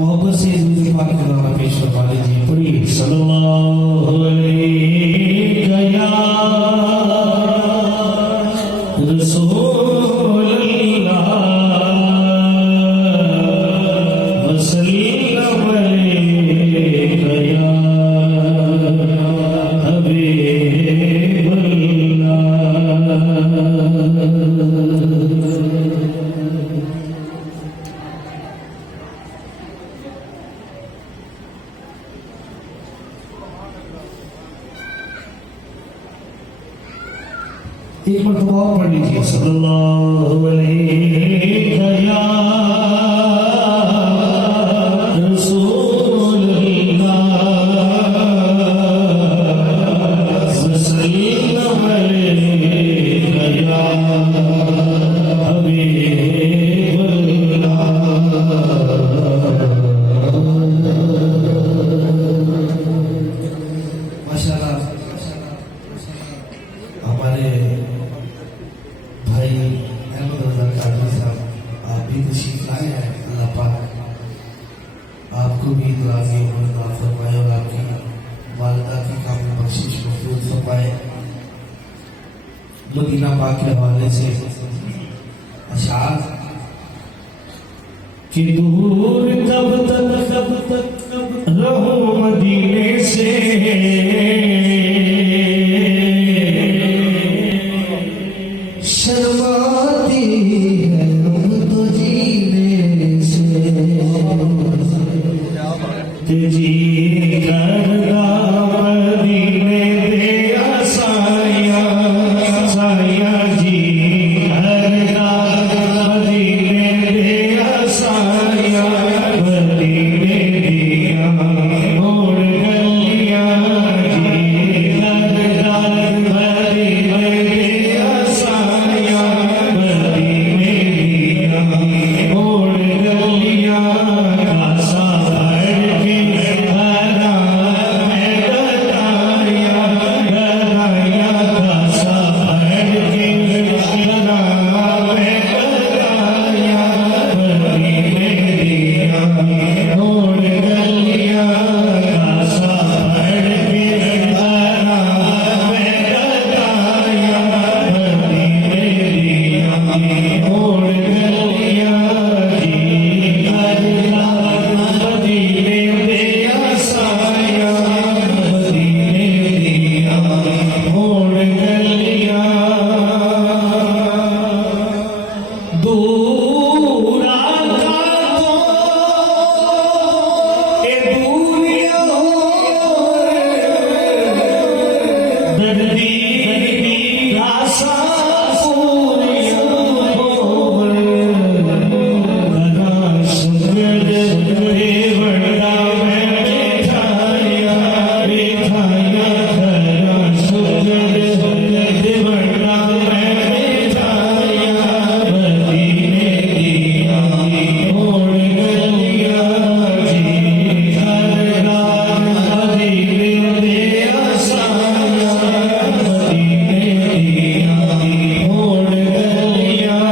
मोहब्बत से दुरूद पाक का नारा पेश करवा लीजिए। पढ़िए सल्लल्लाहु अलैहि या रसूल अल्लाह वसल्लम अलैका या हबीब एक मरतबा पढ़ लीजिए सल्लल्लाहु अलैहि या रसूल अल्लाह वसल्लम अलैका या हबीब माशाअल्लाह हमारे भाई अहमद रजा कादरी साहब आप भी तशरीफ लाए हैं। अल्लाह पाक आपको भी दुआएं उम्र फरमाए और आपकी वालिदा की कामिल बख्शिश महफूज फरमाए। मदीना पाक के हवाले से अशार कि दूर कब तक रहो मदीने से, शर्माती है अब तो जीने से, जी करदा मदीने दे आसाया साया, जी करदा मदीने दे आसाया, मदीने दिया मोड़ गलियां, जी करदा मदीने दे आसाया, मदीने दिया मोड़ गलियां, खासा भर के हरा मैं गदाया गदाया, खासा भर के हरा मैं गदाया, मदीने दिया मोड़ गलियां, खासा भर के हरा मैं गदाया, मदीने दिया मोड़ गलियां, जी करदा मदीने दे आसाया, मदीने दिया मोड़ गलियां, दूर आका तो ए दूरियों दर्दी रासा पूरियों कदा सुगद रेवड़ा में बैठाया बैठाया, कदा सुगद रेवड़ा में बैठाया, मदीने दिया मोड़ गलियां, जी करदा मदीने दे आसाया, मदीने दिया मोड़ गलियां।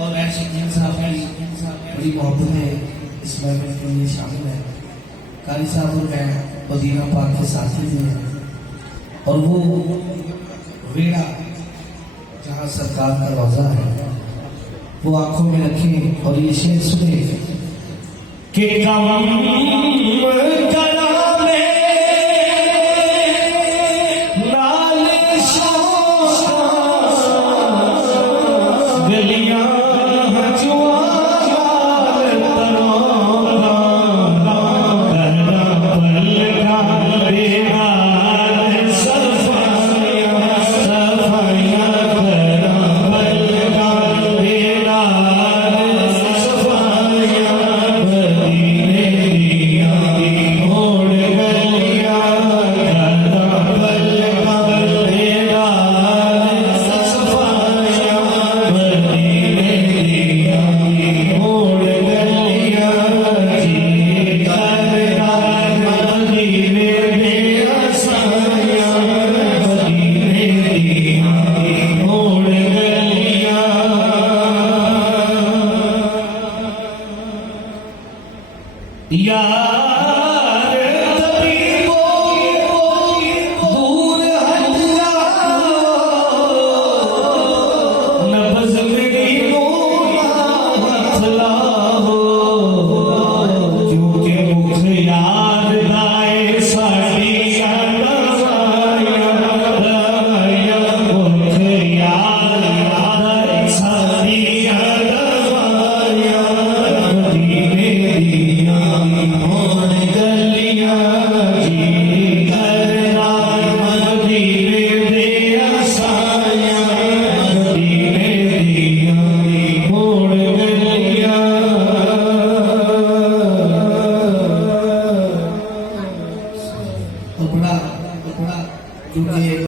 और ऐसे जिन साहब की बड़ी मोहब्बत है इस महफिल के लिए शामिल है। कारी साहब और मैं मदीना पाक के साथी भी हैं, और वो वेड़ा जहाँ सरकार का रोजा है वो आंखों में रखें और ये शेर सुने कि कम करा में लाल शोका गलियां जुआर तरोगा, करना पलका बेहाल सफाया सफाया, करना पलका बेहाल सफाया, मदीने दिया मोड़ गलियां, करना पलका बेहाल सफाया, मदीने या